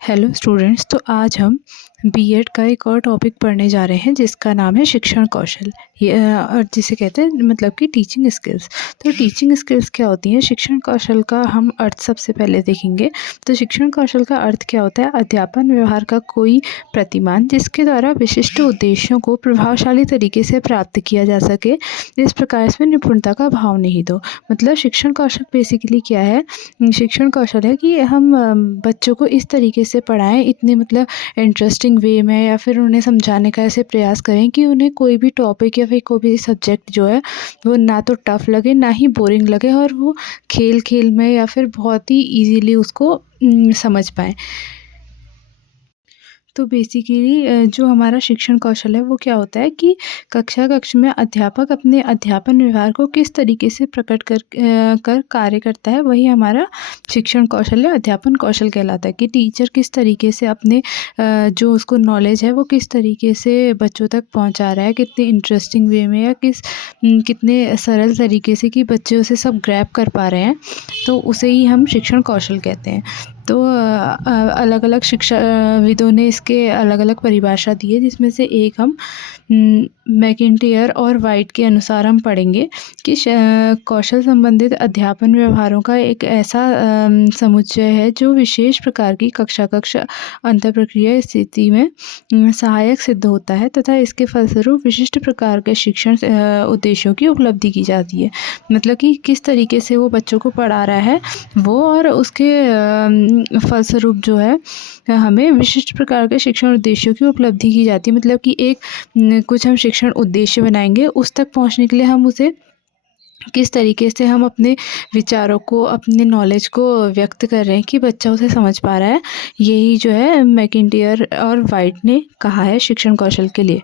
Hello students. तो आज हम बीएड का एक और टॉपिक पढ़ने जा रहे हैं जिसका नाम है शिक्षण कौशल। ये और जिसे कहते हैं मतलब कि टीचिंग स्किल्स। तो टीचिंग स्किल्स क्या होती हैं? शिक्षण कौशल का हम अर्थ सबसे पहले देखेंगे। तो शिक्षण कौशल का अर्थ क्या होता है? अध्यापन व्यवहार का कोई प्रतिमान जिसके द्वारा विशिष्ट उद्देश्यों को प्रभावशाली तरीके से प्राप्त किया जा सके। इस प्रकार इसमें निपुणता का भाव नहीं दो। मतलब शिक्षण कौशल बेसिकली क्या है? शिक्षण कौशल है कि हम बच्चों को इस तरीके से पढ़ाएं, इतने मतलब इंटरेस्टिंग वे में, या फिर उन्हें समझाने का ऐसे प्रयास करें कि उन्हें कोई भी टॉपिक या फिर कोई भी सब्जेक्ट जो है वो ना तो टफ लगे ना ही बोरिंग लगे, और वो खेल खेल में या फिर बहुत ही इजीली उसको समझ पाएँ। तो बेसिकली जो हमारा शिक्षण कौशल है वो क्या होता है कि कक्ष में अध्यापक अपने अध्यापन व्यवहार को किस तरीके से प्रकट कर कार्य करता है, वही हमारा शिक्षण कौशल है, अध्यापन कौशल कहलाता है। कि टीचर किस तरीके से अपने जो उसको नॉलेज है वो किस तरीके से बच्चों तक पहुंचा रहा है, कितने इंटरेस्टिंग वे में, या कितने सरल तरीके से कि बच्चे उसे सब ग्रैब कर पा रहे हैं, तो उसे ही हम शिक्षण कौशल कहते हैं। तो अलग-अलग शिक्षाविदों ने इसके अलग-अलग परिभाषा दी है, जिसमें से एक हम मैकिन्टियर और वाइट के अनुसार हम पढ़ेंगे कि कौशल संबंधित अध्यापन व्यवहारों का एक ऐसा समुच्चय है जो विशेष प्रकार की कक्ष अंतःप्रक्रिया स्थिति में सहायक सिद्ध होता है तथा इसके फलस्वरूप विशिष्ट प्रकार के शिक्षण उद्देश्यों की उपलब्धि की जाती है। मतलब कि किस तरीके से वो बच्चों को पढ़ा रहा है वो, और उसके फलस्वरूप जो है हमें विशिष्ट प्रकार के शिक्षण उद्देश्यों की उपलब्धि की जाती है। मतलब कि एक कुछ हम शिक्षण उद्देश्य बनाएंगे, उस तक पहुंचने के लिए हम उसे किस तरीके से हम अपने विचारों को, अपने नॉलेज को व्यक्त कर रहे हैं कि बच्चा उसे समझ पा रहा है। यही जो है मैकिन्टियर और वाइट ने कहा है शिक्षण कौशल के लिए।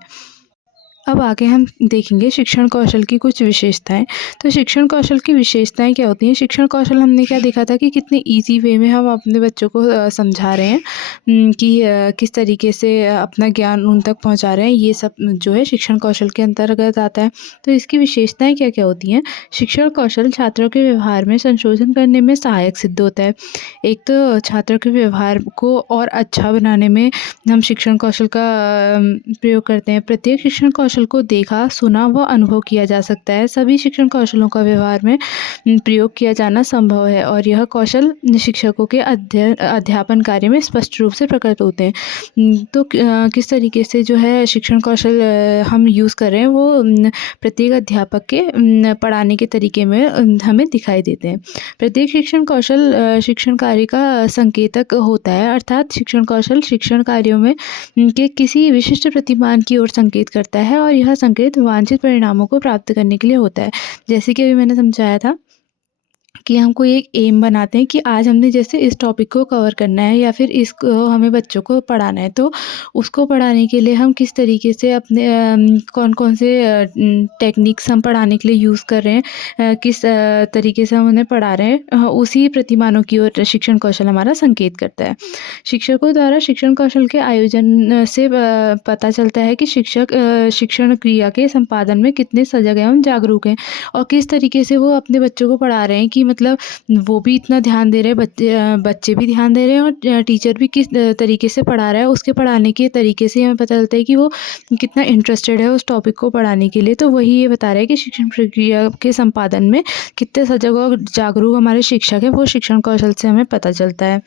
अब आगे हम देखेंगे शिक्षण कौशल की कुछ विशेषताएं। तो शिक्षण कौशल की विशेषताएं क्या होती हैं? शिक्षण कौशल हमने क्या देखा था कि कितने इजी वे में हम अपने बच्चों को समझा रहे हैं, कि किस तरीके से अपना ज्ञान उन तक पहुंचा रहे हैं। ये सब जो है शिक्षण कौशल के अंतर्गत आता है। तो इसकी विशेषताएं क्या क्या होती हैं? शिक्षण कौशल छात्रों के व्यवहार में संशोधन करने में सहायक सिद्ध होता है। एक तो छात्रों के व्यवहार को और अच्छा बनाने में हम शिक्षण कौशल का प्रयोग करते हैं। प्रत्येक शिक्षण कौशल को देखा, सुना व अनुभव किया जा सकता है। सभी शिक्षण कौशलों का व्यवहार में प्रयोग किया जाना संभव है, और यह कौशल शिक्षकों के अध्यापन कार्य में स्पष्ट रूप से प्रकट होते हैं। तो किस तरीके से जो है शिक्षण कौशल हम यूज़ कर रहे हैं वो प्रत्येक अध्यापक के पढ़ाने के तरीके में हमें दिखाई देते हैं। प्रत्येक शिक्षण कौशल शिक्षण कार्य का संकेतक होता है, अर्थात शिक्षण कौशल शिक्षण कार्यों में के किसी विशिष्ट प्रतिमान की ओर संकेत करता है, और यह संकेत वांछित परिणामों को प्राप्त करने के लिए होता है। जैसे कि अभी मैंने समझाया था कि हम कोई एक एम बनाते हैं कि आज हमने जैसे इस टॉपिक को कवर करना है, या फिर इसको हमें बच्चों को पढ़ाना है। तो उसको पढ़ाने के लिए हम किस तरीके से अपने कौन-कौन से टेक्निक्स हम पढ़ाने के लिए यूज़ कर रहे हैं, किस तरीके से हम उन्हें पढ़ा रहे हैं, उसी प्रतिमानों की ओर शिक्षण कौशल हमारा संकेत करता है। शिक्षकों द्वारा शिक्षण कौशल के आयोजन से पता चलता है कि शिक्षक शिक्षण क्रिया के संपादन में कितने सजग एवं जागरूक हैं, और किस तरीके से वो अपने बच्चों को पढ़ा रहे हैं कि मतलब वो भी इतना ध्यान दे रहे हैं, बच्चे भी ध्यान दे रहे हैं, और टीचर भी किस तरीके से पढ़ा रहा है। उसके पढ़ाने के तरीके से हमें पता चलता है कि वो कितना इंटरेस्टेड है उस टॉपिक को पढ़ाने के लिए। तो वही ये बता रहा है कि शिक्षण प्रक्रिया के संपादन में कितने सजग और जागरूक हमारे शिक्षक हैं, वो शिक्षण कौशल से हमें पता चलता है।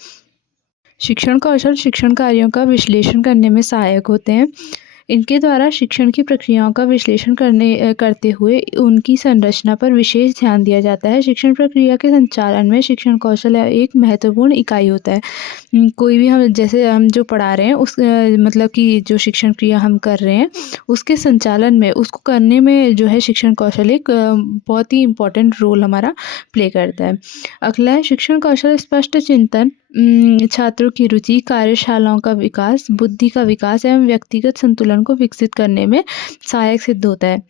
शिक्षण कौशल शिक्षण कार्यों का विश्लेषण करने में सहायक होते हैं। इनके द्वारा शिक्षण की प्रक्रियाओं का विश्लेषण करते हुए उनकी संरचना पर विशेष ध्यान दिया जाता है। शिक्षण प्रक्रिया के संचालन में शिक्षण कौशल एक महत्वपूर्ण इकाई होता है। कोई भी हम जैसे हम जो पढ़ा रहे हैं उस मतलब कि जो शिक्षण क्रिया हम कर रहे हैं उसके संचालन में, उसको करने में जो है शिक्षण कौशल एक बहुत ही इम्पोर्टेंट रोल हमारा प्ले करता है। अगला है शिक्षण कौशल स्पष्ट चिंतन, छात्रों की रुचि, कार्यशालाओं का विकास, बुद्धि का विकास एवं व्यक्तिगत संतुलन को विकसित करने में सहायक सिद्ध होता है।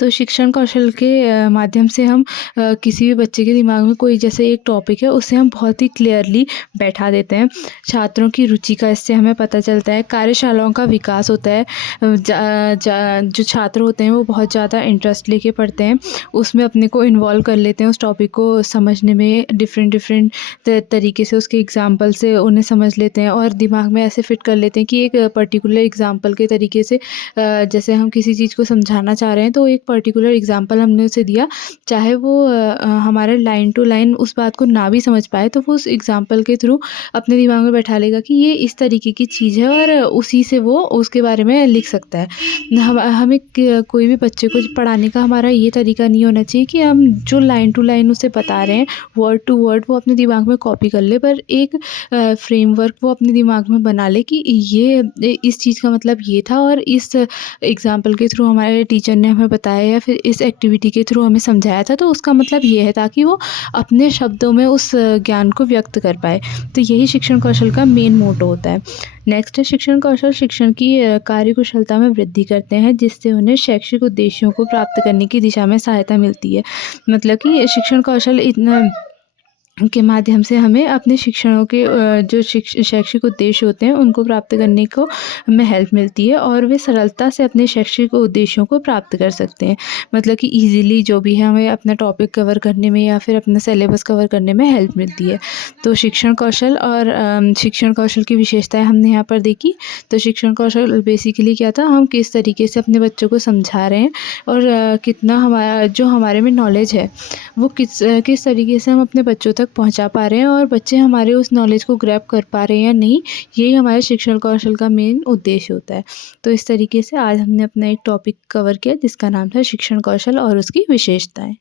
तो शिक्षण कौशल के माध्यम से हम किसी भी बच्चे के दिमाग में कोई जैसे एक टॉपिक है उसे हम बहुत ही क्लियरली बैठा देते हैं। छात्रों की रुचि का इससे हमें पता चलता है, कार्यशालाओं का विकास होता है। जो छात्र होते हैं वो बहुत ज़्यादा इंटरेस्ट लेके पढ़ते हैं, उसमें अपने को इन्वॉल्व कर लेते हैं, उस टॉपिक को समझने में डिफरेंट डिफरेंट तरीके से उसके एग्जाम्पल से उन्हें समझ लेते हैं और दिमाग में ऐसे फिट कर लेते हैं कि एक पर्टिकुलर एग्जाम्पल के तरीके से जैसे हम किसी चीज़ को समझाना चाह रहे हैं तो एक पर्टिकुलर एग्जांपल हमने उसे दिया, चाहे वो हमारे लाइन टू लाइन उस बात को ना भी समझ पाए तो वो उस एग्जांपल के थ्रू अपने दिमाग में बैठा लेगा कि ये इस तरीके की चीज़ है और उसी से वो उसके बारे में लिख सकता है। हमें कोई भी बच्चे को पढ़ाने का हमारा ये तरीका नहीं होना चाहिए कि हम जो लाइन टू लाइन उसे बता रहे हैं वर्ड टू वर्ड वो अपने दिमाग में कॉपी कर ले, पर एक फ्रेमवर्क वो अपने दिमाग में बना ले कि ये इस चीज़ का मतलब ये था और इस एग्जाम्पल के थ्रू हमारे टीचर ने हमें बताया या फिर इस एक्टिविटी के थ्रू हमें समझाया था तो उसका मतलब ये है, ताकि वो अपने शब्दों में उस ज्ञान को व्यक्त कर पाए। तो यही शिक्षण कौशल का मेन मोटो होता है। नेक्स्ट है शिक्षण कौशल शिक्षण की कार्यकुशलता में वृद्धि करते हैं, जिससे उन्हें शैक्षिक उद्देश्यों को प्राप्त करने की दिशा में सहायता मिलती है। मतलब कि शिक्षण कौशल इतना के माध्यम से हमें अपने शिक्षणों के जो शैक्षिक उद्देश्य होते हैं उनको प्राप्त करने को हमें हेल्प मिलती है और वे सरलता से अपने शैक्षिक उद्देश्यों को प्राप्त कर सकते हैं। मतलब कि ईज़िली जो भी है हमें अपना टॉपिक कवर करने में या फिर अपना सिलेबस कवर करने में हेल्प मिलती है। तो शिक्षण कौशल और शिक्षण कौशल की विशेषताएँ हमने यहाँ पर देखी। तो शिक्षण कौशल बेसिकली क्या था, हम किस तरीके से अपने बच्चों को समझा रहे हैं और कितना हमारा जो हमारे में नॉलेज है वो किस तरीके से हम अपने बच्चों तक पहुंचा पा रहे हैं और बच्चे हमारे उस नॉलेज को ग्रैब कर पा रहे हैं या नहीं, यही हमारे शिक्षण कौशल का मेन उद्देश्य होता है। तो इस तरीके से आज हमने अपना एक टॉपिक कवर किया जिसका नाम था शिक्षण कौशल और उसकी विशेषताएं।